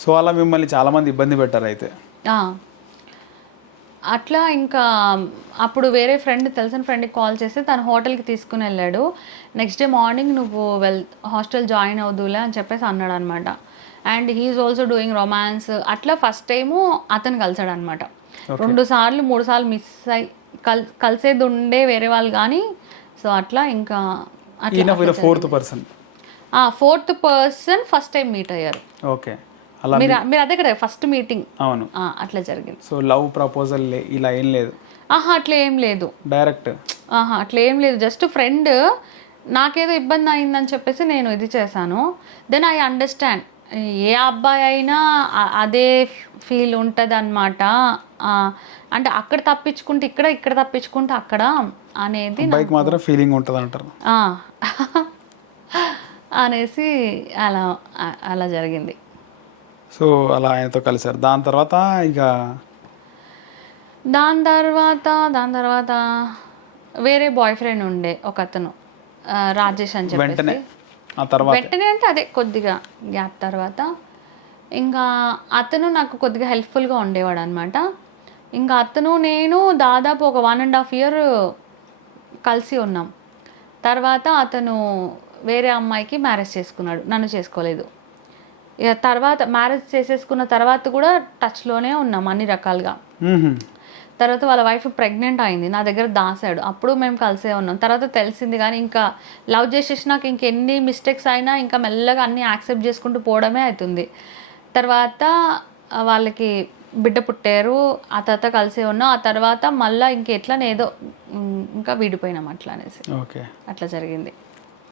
So అలా మిమ్మల్ని చాలామంది ఇబ్బంది పెట్టారు అయితే. అట్లా ఇంకా అప్పుడు వేరే ఫ్రెండ్ తెలిసిన ఫ్రెండ్కి కాల్ చేసి తను హోటల్కి తీసుకుని వెళ్ళాడు. నెక్స్ట్ డే మార్నింగ్ నువ్వు హాస్టల్ జాయిన్ అవుదులే అని చెప్పేసి అన్నాడు అనమాట. And he is also doing romance. అట్లా ఫస్ట్ టైము అతను కలిసాడు అనమాట. 2 సార్లు 3 సార్లు మిస్ అయ్యి కలిసేది ఉండే వేరే వాళ్ళు కానీ. సో అట్లా ఇంకా fourth person first time meet అయ్యారు. ఓకే, మీరు అదే కదా ఫస్ట్ మీటింగ్. అవును, అట్లా జరిగింది. సో లవ్ ప్రపోజల్ ఇలా ఏం లేదు? అట్లా ఏం లేదు, డైరెక్ట్. అట్లా ఏం లేదు. జస్ట్ ఫ్రెండ్ నాకేదో ఇబ్బంది అయిందని చెప్పేసి నేను ఇది చేశాను. దెన్ ఐ అండర్స్టాండ్, ఏ అబ్బాయి అయినా అదే ఫీల్ ఉంటుంది అనమాట. అంటే అక్కడ తప్పించుకుంటే ఇక్కడ తప్పించుకుంటే అక్కడ అనేది బైక్ మాత్రం ఫీలింగ్ ఉంటుంది అంటారు అనేసి అలా జరిగింది. సో అలా ఆయనతో కలిసారు. దాని తర్వాత దాని తర్వాత వేరే బాయ్ ఫ్రెండ్ ఉండే ఒక అతను, రాజేష్ అని చెప్పేసి. వెంటనే అంటే అదే కొద్దిగా గ్యాప్ తర్వాత ఇంకా అతను నాకు కొద్దిగా హెల్ప్ఫుల్గా ఉండేవాడు అనమాట. ఇంకా అతను నేను దాదాపు ఒక 1.5 year కలిసి ఉన్నాం. తర్వాత అతను వేరే అమ్మాయికి మ్యారేజ్ చేసుకున్నాడు, నన్ను చేసుకోలేదు. ఇక తర్వాత మ్యారేజ్ చేసేసుకున్న తర్వాత కూడా టచ్లోనే ఉన్నాం అన్ని రకాలుగా. తర్వాత వాళ్ళ వైఫ్ ప్రెగ్నెంట్ అయింది, నా దగ్గర దాసాడు. అప్పుడు మేము కలిసే ఉన్నాం. తర్వాత తెలిసింది కానీ ఇంకా లవ్ చేసేసినాక ఇంకెన్ని మిస్టేక్స్ అయినా ఇంకా మెల్లగా అన్నీ యాక్సెప్ట్ చేసుకుంటూ పోవడమే అవుతుంది. తర్వాత వాళ్ళకి బిడ్డ పుట్టారు, ఆ తర్వాత కలిసే ఉన్నాం. ఆ తర్వాత మళ్ళీ ఇంకెట్లా ఏదో ఇంకా విడిపోయినాం అట్లా అనేసి. ఓకే, అట్లా జరిగింది.